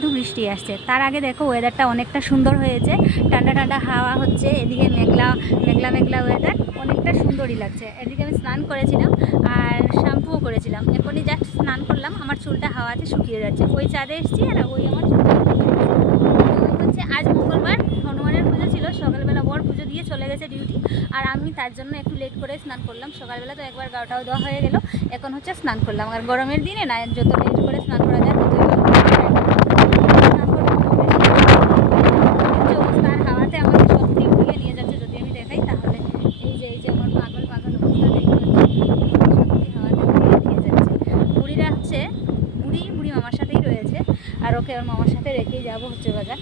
কিন্তু বৃষ্টি আসছে। তার আগে দেখো ওয়েদারটা অনেকটা সুন্দর হয়েছে, ঠান্ডা ঠান্ডা হাওয়া হচ্ছে, এদিকে মেঘলা মেঘলা মেঘলা ওয়েদার, অনেকটা সুন্দরই লাগছে। এদিকে আমি স্নান করেছিলাম আর শ্যাম্পুও করেছিলাম, এখনই জাস্ট স্নান করলাম, আমার চুলটা হাওয়াতে শুকিয়ে যাচ্ছে। ওই চাঁদে এসেছি আর ওই আমার চুলটা হচ্ছে। আজ মঙ্গলবার, হনুমানের পুজো ছিল, সকালবেলা বর পুজো দিয়ে চলে গেছে ডিউটি, আর আমি তার জন্য একটু লেট করে স্নান করলাম। সকালবেলা তো একবার গাওটাও দেওয়া হয়ে গেল, এখন হচ্ছে স্নান করলাম। আর গরমের দিনে না, যত লেট করে স্নান করা যায় ততই ভালো। অবস্থা আর হাওয়াতে আমাকে সত্যি উড়িয়ে নিয়ে যাচ্ছে। যদি আমি দেখাই তাহলে এই যে আমার পাগল পাগল অবস্থা দেখতে পাচ্ছি, সত্যি হাওয়াতে উড়িয়ে নিয়ে যাচ্ছে। বুড়িরা হচ্ছে বুড়ি মামার সাথেই রয়েছে, আর ওকে ওর মামার সাথে রেখেই যাবো হচ্ছে বাজার।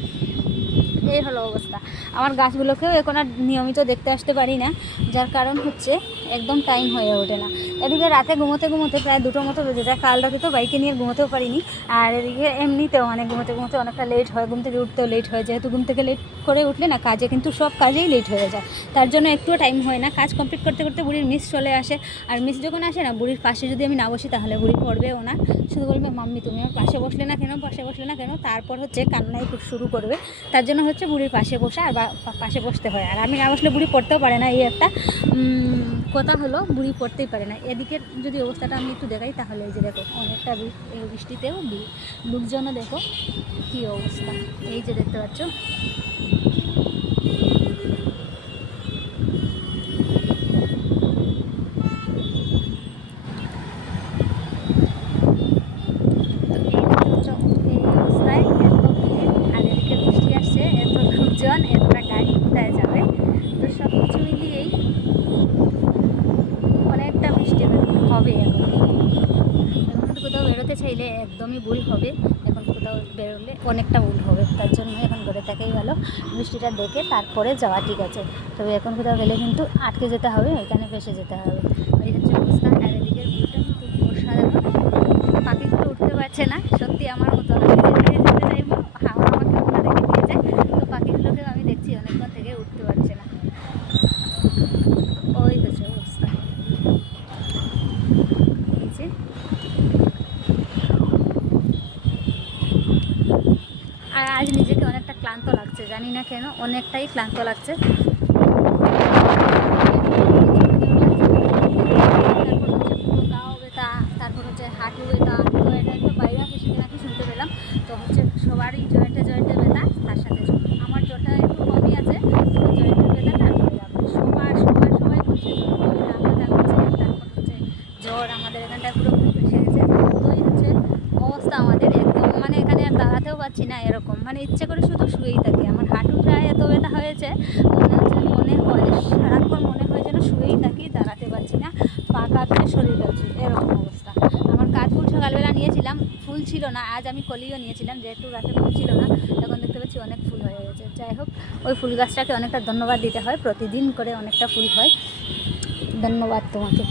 এই হলো অবস্থা। আমার গাছগুলোকেও এখন আর নিয়মিত দেখতে আসতে পারি না, যার কারণ হচ্ছে একদম টাইম হয়ে ওঠে না। এদিকে রাতে ঘুমোতে ঘুমোতে প্রায় 2টো মতো বেজে যায়। কাল রাতে তো বাইকে নিয়ে ঘুমোতেও পারিনি, আর এদিকে এমনিতেও মানে ঘুমোতে ঘুমোতে অনেকটা লেট হয়, ঘুম থেকে উঠতেও লেট হয়। যেহেতু ঘুম থেকে লেট করে উঠলে না কাজে কিন্তু সব কাজেই লেট হয়ে যায়, তার জন্য একটুও টাইম হয় না। কাজ কমপ্লিট করতে করতে বুড়ির মিস চলে আসে, আর মিস যখন আসে না, বুড়ির পাশে যদি আমি না বসি তাহলে বুড়ি পড়বেও না, শুধু বলবে মাম্মি তুমি আমার পাশে বসলে না কেন, পাশে বসলে না কেন। তারপর হচ্ছে কান্নাই শুরু করবে। তার জন্য হচ্ছে বুড়ির পাশে বসা আর পাশে বসতে হয়। আর আমি না বসলে বুড়ি পড়তেও পারে না, এই একটা কথা হলো, বুড়ি পড়তেই পারে না। এদিকের যদি অবস্থাটা আমি একটু দেখাই তাহলে এই যে দেখো অনেকটা এই বৃষ্টিতেও লোকজনও দেখো কী অবস্থা, এই যে দেখতে পাচ্ছ। এই অবস্থায় এত ভিড়, আর এদিকে বৃষ্টি আসছে, এত লোকজন, এতটা গাড়ি কোথায় যাবে। তো সব কিছু মিলিয়েই অনেকটা বৃষ্টি হবে। এখন তো কোথাও বেরোতে চাইলে একদমই ভুল হবে, এখন কোথাও বেরোলে অনেকটা ভুল হবে। তার জন্য এখন ঘরে থাকাই ভালো, বৃষ্টিটা দেখে তারপরে যাওয়া ঠিক আছে। তবে এখন কোথাও গেলে কিন্তু আটকে যেতে হবে, ওইখানে ফেসে যেতে হবে। এই হচ্ছে অবস্থা। আর এদিকের ভিউটা কিন্তু অসাধারণ, পাখিগুলো উঠতে পারছে না, সত্যি আমার মতো আমি যেখানে যেতে চাইবো হাওয়া আমাকে ওখানে রেখে দিয়ে যায়। তো পাখিগুলোকেও আমি দেখছি অনেকক্ষণ থেকে উঠতে পারছে না। ওই হচ্ছে অবস্থা। এই যে আর আজ নিজেকে অনেকটা ক্লান্ত লাগছে, জানি না কেন, অনেকটাই ক্লান্ত লাগছে। তারপর হচ্ছে হাঁটু ব্যথা, তো এটা একটা বাইরে এসে নাকি শুনতে পেলাম। তো হচ্ছে সবারই জয়েন্টে জয়েন্টে ব্যথা, তার সাথে আমার জ্বরটা একটু কমই আছে, তো জয়েন্টের ব্যথাটা সবার সবার সবাই বলছে ব্যথা করছে। তারপর হচ্ছে জ্বর, আমাদের এখানটায় পুরো এসে গেছে। তো এই হচ্ছে অবস্থা আমাদের, একদম মানে এখানে আর দাঁড়াতেও পারছি না, এরকম মানে ইচ্ছে করে শুধু শুয়েই থাকি। আমার হাঁটুটায় এত ব্যথা হয়েছে, মনে হয় সারাক্ষণ মনে হয় যেন শুয়েই থাকি, দাঁড়াতে পারছি না, পা কাঁপছে, শরীর কাঁপছে, এরকম অবস্থা। আমার কাঠফুল সকালবেলা নিয়েছিলাম, ফুল ছিল না। আজ আমি কলিও নিয়েছিলাম, যেহেতু রাতে ফুল ছিল না। এখন দেখতে পাচ্ছি অনেক ফুল হয়ে গেছে। যাই হোক, ওই ফুল গাছটাকে অনেকটা ধন্যবাদ দিতে হয়, প্রতিদিন করে অনেকটা ফুল হয়। ধন্যবাদ তোমাকে।